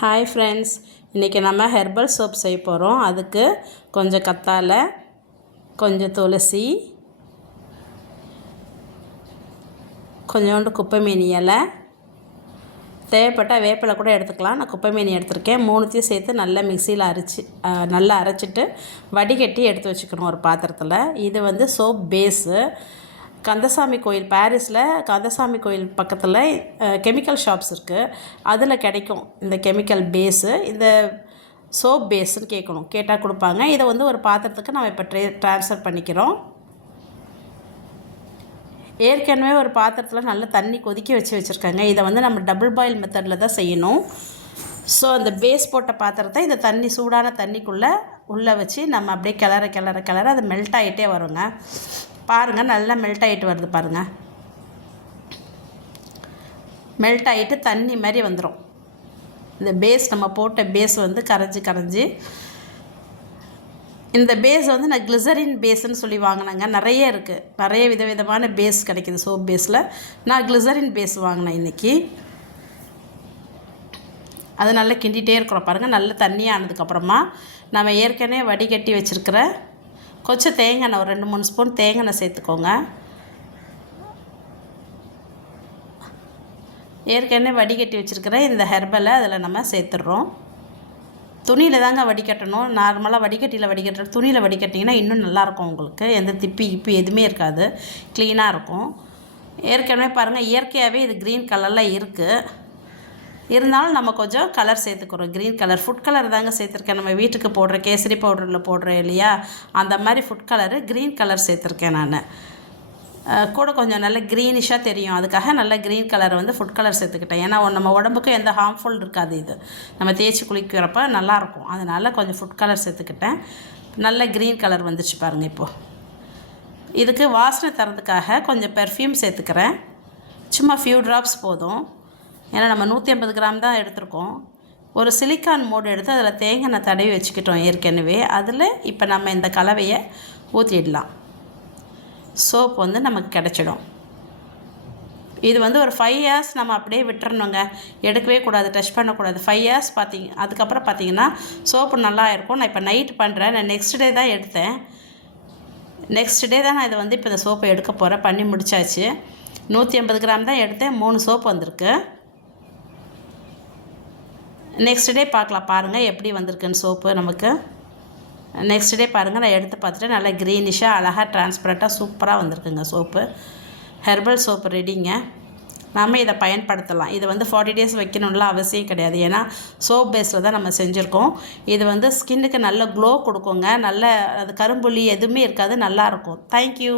Hi friends, இன்றைக்கி நம்ம herbal soap செய்ய போகிறோம். அதுக்கு கொஞ்சம் கத்தாழை, கொஞ்சம் துளசி, கொஞ்சோண்டு குப்பைமேனி இலை, தேவைப்பட்டால் வேப்பிலை கூட எடுத்துக்கலாம். நான் குப்பைமேனி எடுத்திருக்கேன். மூணுத்தையும் சேர்த்து நல்லா மிக்சியில் நல்லா அரைச்சிட்டு வடிகட்டி எடுத்து வச்சுக்கணும் ஒரு பாத்திரத்தில். இது வந்து சோப் பேஸு. கந்தசாமி கோயில், பாரிஸில் கந்தசாமி கோயில் பக்கத்தில் கெமிக்கல் ஷாப்ஸ் இருக்குது. அதில் கிடைக்கும் இந்த கெமிக்கல் பேஸு. இந்த சோப் பேஸுன்னு கேட்டால் கொடுப்பாங்க. இதை வந்து ஒரு பாத்திரத்துக்கு நம்ம இப்போ ட்ரான்ஸ்ஃபர் பண்ணிக்கிறோம். ஏற்கனவே ஒரு பாத்திரத்தில் நல்லா தண்ணி கொதிக்க வச்சுருக்காங்க. இதை வந்து நம்ம டபுள் பாயில் மெத்தடில் தான் செய்யணும். ஸோ அந்த பேஸ் போட்ட பாத்திரத்தை இந்த தண்ணி சூடான தண்ணிக்குள்ளே உள்ளே வச்சு நம்ம அப்படியே கிளற அது மெல்ட் ஆகிட்டே வருங்க. பாருங்கள், நல்லா மெல்ட் ஆகிட்டு வருது பாருங்கள். மெல்ட் ஆகிட்டு தண்ணி மாதிரி வந்துடும். இந்த பேஸ் நம்ம போட்ட பேஸ் வந்து கரைஞ்சி இந்த பேஸ் வந்து நான் கிளிசரின் பேஸுன்னு சொல்லி வாங்கினேங்க. நிறைய இருக்குது, நிறைய விதவிதமான பேஸ் கிடைக்கிது சோப் பேஸில். நான் கிளிசரின் பேஸ் வாங்கினேன் இன்றைக்கி. அதை நல்லா கிண்டிகிட்டே இருக்கிறோம் பாருங்கள். நல்ல தண்ணியாக ஆனதுக்கப்புறமா நம்ம ஏற்கனவே வடிகட்டி வச்சுருக்கிற கொஞ்சம் தேங்காய், ஒரு 2-3 ஸ்பூன் தேங்காய் சேர்த்துக்கோங்க. ஏற்கனவே வடிகட்டி வச்சுருக்கிற இந்த ஹெர்பலை அதில் நம்ம சேர்த்துட்றோம். துணியில் தாங்க வடிகட்டணும். நார்மலாக வடிகட்டுற துணியில் வடிகட்டிங்கன்னா இன்னும் நல்லாயிருக்கும். உங்களுக்கு எந்த திப்பி எதுவுமே இருக்காது, க்ளீனாக இருக்கும். ஏற்கனவே பாருங்கள், இயற்கையாகவே இது க்ரீன் கலரில் இருக்குது. இருந்தாலும் நம்ம கொஞ்சம் கலர் சேர்த்துக்கிறோம். க்ரீன் கலர், ஃபுட் கலர் தாங்க சேர்த்துருக்கேன். நம்ம வீட்டுக்கு போடுற கேசரி பவுடரில் போடுறேன் இல்லையா, அந்த மாதிரி ஃபுட் கலரு க்ரீன் கலர் சேர்த்துருக்கேன் நான். கூட கொஞ்சம் நல்ல க்ரீனிஷாக தெரியும், அதுக்காக நல்ல க்ரீன் கலரை வந்து ஃபுட் கலர் சேர்த்துக்கிட்டேன். ஏன்னா நம்ம உடம்புக்கும் எந்த ஹார்ம்ஃபுல் இருக்காது. இது நம்ம தேய்ச்சி குளிக்கிறப்ப நல்லாயிருக்கும். அதனால் கொஞ்சம் ஃபுட் கலர் சேர்த்துக்கிட்டேன். நல்ல க்ரீன் கலர் வந்துச்சு பாருங்கள். இப்போது இதுக்கு வாசனை தரதுக்காக கொஞ்சம் பெர்ஃப்யூம் சேர்த்துக்கிறேன். சும்மா ஃபியூ ட்ராப்ஸ் போதும். ஏன்னா நம்ம 150 கிராம் தான் எடுத்திருக்கோம். ஒரு சிலிக்கான் மோடு எடுத்து அதில் தேங்காய் தடவி வச்சுக்கிட்டோம் ஏற்கனவே. அதில் இப்போ நம்ம இந்த கலவையை ஊற்றிடலாம். சோப் வந்து நமக்கு கிடச்சிடும். இது வந்து ஒரு 5 hours நம்ம அப்படியே விட்டுறணுங்க. எடுக்கவே கூடாது, டச் பண்ணக்கூடாது. 5 hours அதுக்கப்புறம் பார்த்திங்கன்னா சோப்பு நல்லா இருக்கும். நான் இப்போ நைட் பண்ணுறேன். நான் நெக்ஸ்ட் டே தான் எடுத்தேன். நெக்ஸ்ட் டே தான் நான் இதை வந்து இப்போ இந்த சோப்பை எடுக்க போகிறேன். பண்ணி முடித்தாச்சு. 150 கிராம் தான் எடுத்தேன். 3 சோப்பு வந்திருக்கு. நெக்ஸ்ட் டே பார்க்கலாம். பாருங்கள் எப்படி வந்திருக்குன்னு சோப்பு நமக்கு. நெக்ஸ்ட் டே பாருங்கள், நான் எடுத்து பார்த்துட்டு நல்லா க்ரீனிஷாக அழகாக டிரான்ஸ்பரண்ட்டாக சூப்பராக வந்திருக்குங்க சோப்பு. Herbal soap ரெடிங்க. நம்ம இதை பயன்படுத்தலாம். இது வந்து 40 days வைக்கணும்லாம் அவசியம் கிடையாது. ஏன்னா சோப் பேஸில் தான் நம்ம செஞ்சுருக்கோம். இது வந்து ஸ்கின்னுக்கு நல்ல க்ளோ கொடுக்குங்க. நல்ல அது கரும்புள்ளி எதுவுமே இருக்காது, நல்லாயிருக்கும். தேங்க்யூ.